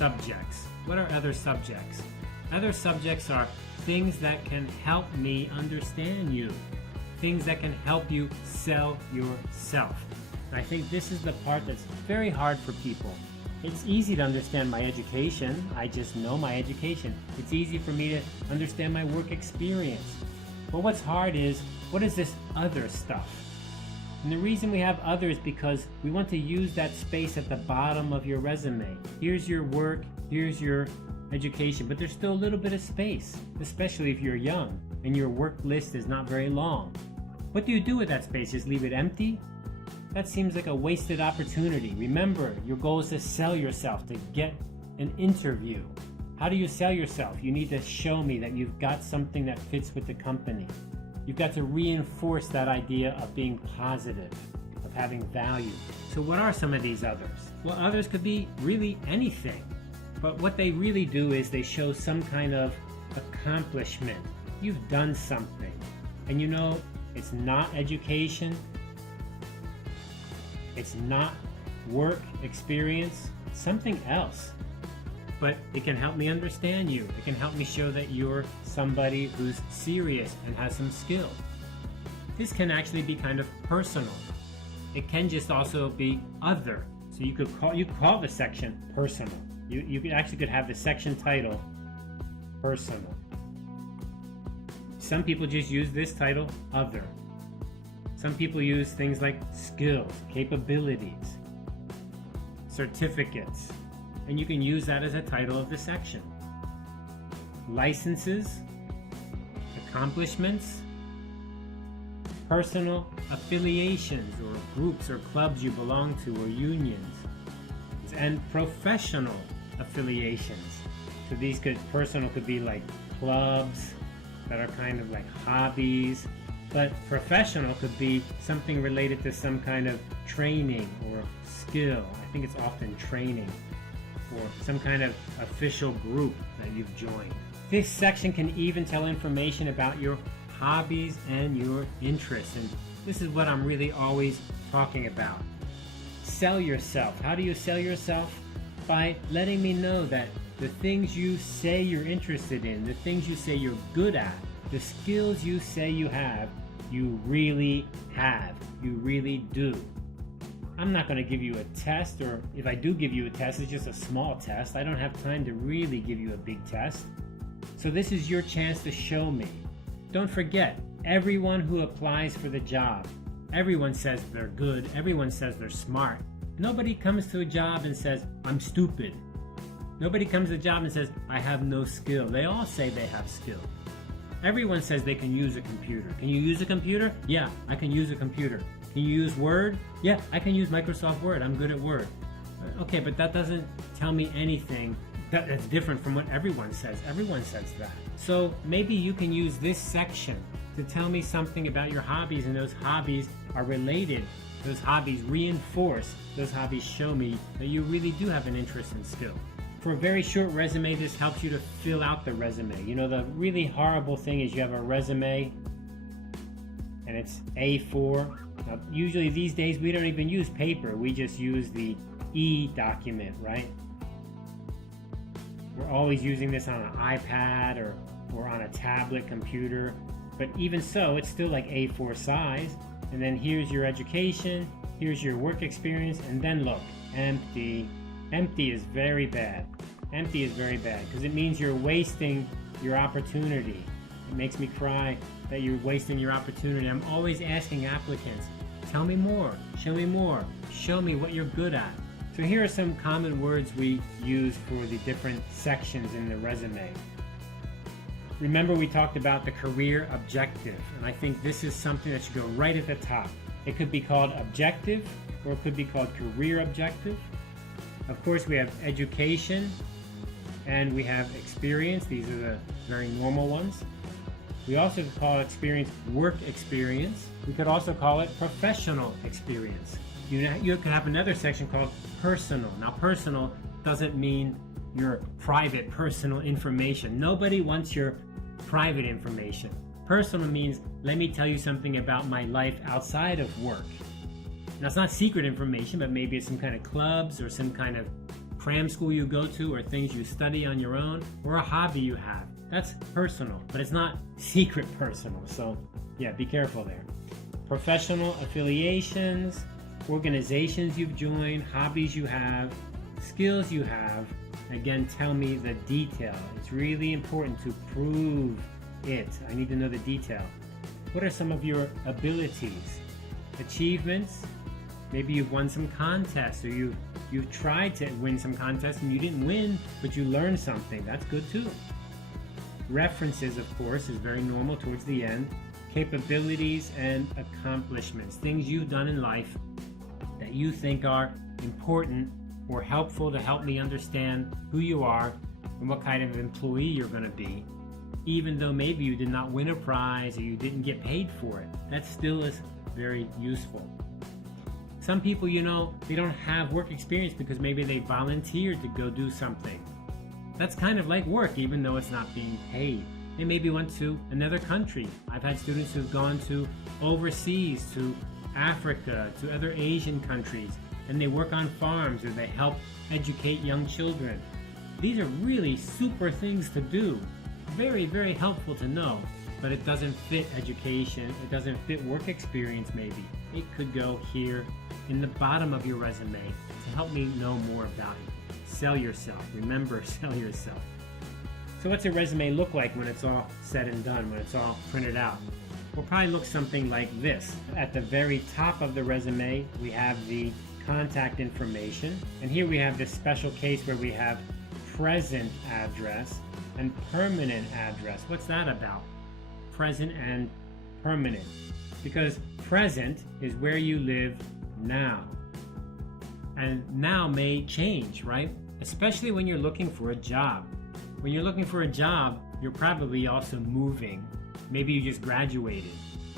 subjects. What are other subjects? Other subjects are things that can help me understand you. Things that can help you sell yourself. And I think this is the part that's very hard for people. It's easy to understand my education. I just know my education. It's easy for me to understand my work experience. But what's hard is, what is this other stuff? And the reason we have other is because we want to use that space at the bottom of your resume. Here's your work, here's your education, but there's still a little bit of space, especially if you're young and your work list is not very long. What do you do with that space? Just leave it empty? That seems like a wasted opportunity. Remember, your goal is to sell yourself, to get an interview. How do you sell yourself? You need to show me that you've got something that fits with the company. You've got to reinforce that idea of being positive, of having value. So what are some of these others? Well, others could be really anything. But what they really do is they show some kind of accomplishment. You've done something. And you know, it's not education. It's not work experience, something else. But it can help me understand you. It can help me show that you're somebody who's serious and has some skill. This can actually be kind of personal. It can just also be other. So you could call the section personal. You could actually have the section title personal. Some people just use this title other. Some people use things like skills, capabilities, certificates, and you can use that as a title of the section. Licenses, accomplishments, personal affiliations or groups or clubs you belong to or unions, and professional affiliations. So these personal could be like clubs that are kind of like hobbies. But professional could be something related to some kind of training or skill. I think it's often training or some kind of official group that you've joined. This section can even tell information about your hobbies and your interests. And this is what I'm really always talking about. Sell yourself. How do you sell yourself? By letting me know that the things you say you're interested in, the things you say you're good at, the skills you say you have, you really have. You really do. I'm not going to give you a test, or if I do give you a test, it's just a small test. I don't have time to really give you a big test. So this is your chance to show me. Don't forget, everyone who applies for the job, everyone says they're good, everyone says they're smart. Nobody comes to a job and says, I'm stupid. Nobody comes to a job and says, I have no skill. They all say they have skill. Everyone says they can use a computer. Can you use a computer? Yeah, I can use a computer. Can you use Word? Yeah, I can use Microsoft Word. I'm good at Word. Okay, but that doesn't tell me anything that's different from what everyone says. Everyone says that. So maybe you can use this section to tell me something about your hobbies, and those hobbies are related. Those hobbies reinforce, those hobbies show me that you really do have an interest and skill. For a very short resume, this helps you to fill out the resume. You know, the really horrible thing is you have a resume and it's A4. Now, usually these days we don't even use paper. We just use the e-document, right? We're always using this on an iPad or on a tablet computer. But even so, it's still like A4 size. And then here's your education, here's your work experience, and then look, empty. Empty is very bad. Empty is very bad because it means you're wasting your opportunity. It makes me cry that you're wasting your opportunity. I'm always asking applicants, tell me more, show me what you're good at. So here are some common words we use for the different sections in the resume. Remember, we talked about the career objective, and I think this is something that should go right at the top. It could be called objective, or it could be called career objective. Of course, we have education, and we have experience. These are the very normal ones. We also call experience work experience. We could also call it professional experience. You could have another section called personal. Now, personal doesn't mean your private personal information. Nobody wants your private information. Personal means, let me tell you something about my life outside of work. Now, it's not secret information, but maybe it's some kind of clubs or some kind of cram school you go to, or things you study on your own, or a hobby you have. That's personal, but it's not secret personal. So yeah, be careful there. Professional affiliations, organizations you've joined, hobbies you have, skills you have. Again, tell me the detail. It's really important to prove it. I need to know the detail. What are some of your abilities? Achievements? Maybe you've won some contests, or you've tried to win some contests and you didn't win, but you learned something. That's good too. References, of course, is very normal towards the end. Capabilities and accomplishments, things you've done in life that you think are important or helpful to help me understand who you are and what kind of employee you're going to be. Even though maybe you did not win a prize or you didn't get paid for it, that still is very useful. Some people, they don't have work experience because maybe they volunteered to go do something. That's kind of like work, even though it's not being paid. They maybe went to another country. I've had students who've gone to overseas, to Africa, to other Asian countries, and they work on farms or they help educate young children. These are really super things to do. Very, very helpful to know, but it doesn't fit education. It doesn't fit work experience maybe. It could go here in the bottom of your resume to help me know more about you. Sell yourself. Remember, sell yourself. So what's a resume look like when it's all said and done, when it's all printed out? Will probably look something like this. At the very top of the resume, we have the contact information. And here we have this special case where we have present address and permanent address. What's that about? Present and permanent. Because present is where you live now. And now may change, right? Especially when you're looking for a job. When you're looking for a job, you're probably also moving. Maybe you just graduated.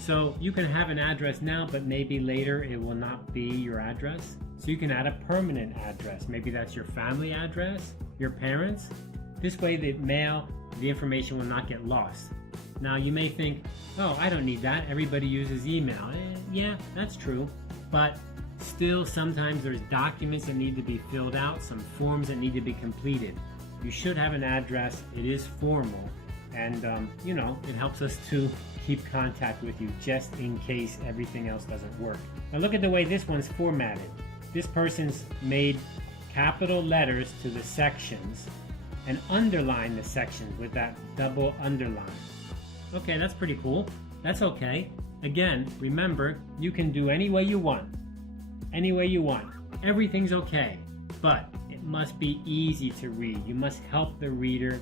So you can have an address now, but maybe later it will not be your address. So you can add a permanent address. Maybe that's your family address, your parents. This way the information will not get lost. Now you may think, oh, I don't need that. Everybody uses email. Yeah, that's true. But still, sometimes there's documents that need to be filled out, some forms that need to be completed. You should have an address. It is formal. And, it helps us to keep contact with you just in case everything else doesn't work. Now look at the way this one's formatted. This person's made capital letters to the sections and underline the sections with that double underline. Okay, that's pretty cool. That's okay. Again, remember, you can do any way you want. Any way you want. Everything's okay. But it must be easy to read. You must help the reader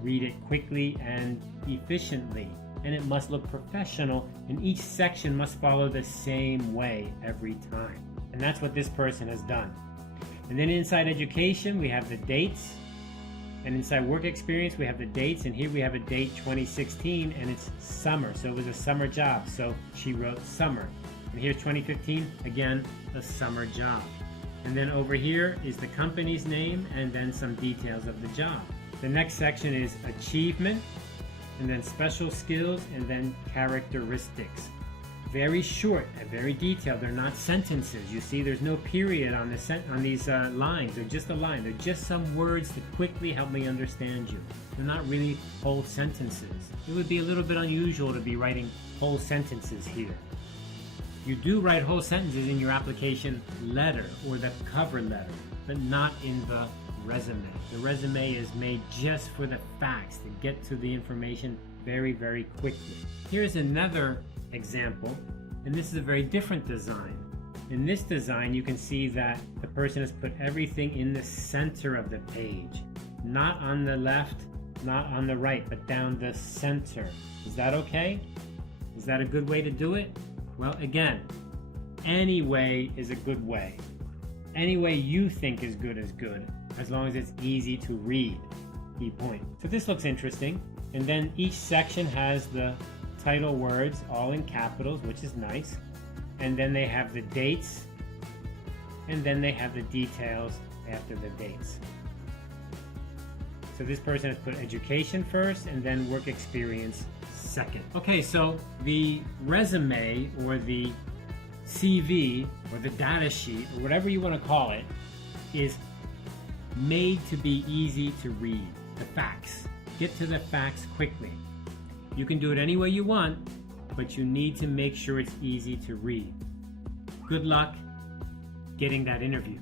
read it quickly and efficiently. And it must look professional, and each section must follow the same way every time. And that's what this person has done. And then inside education, we have the dates. And inside work experience, we have the dates. And here we have a date 2016, and it's summer. So it was a summer job. So she wrote summer. And here's 2015, again, a summer job. And then over here is the company's name and then some details of the job. The next section is achievement, and then special skills, and then characteristics. Very short and very detailed. They're not sentences. You see, there's no period on these lines. They're just a line. They're just some words to quickly help me understand you. They're not really whole sentences. It would be a little bit unusual to be writing whole sentences here. You do write whole sentences in your application letter or the cover letter, but not in the resume. The resume is made just for the facts, to get to the information very, very quickly. Here's another example, and this is a very different design. In this design, you can see that the person has put everything in the center of the page. Not on the left, not on the right, but down the center. Is that okay? Is that a good way to do it? Well, again, any way is a good way. Any way you think is good, as long as it's easy to read. Key point. So this looks interesting. And then each section has the title words all in capitals, which is nice. And then they have the dates. And then they have the details after the dates. So this person has put education first and then work experience second. Okay, so the resume or the CV or the data sheet or whatever you want to call it is made to be easy to read. The facts. Get to the facts quickly. You can do it any way you want, but you need to make sure it's easy to read. Good luck getting that interview.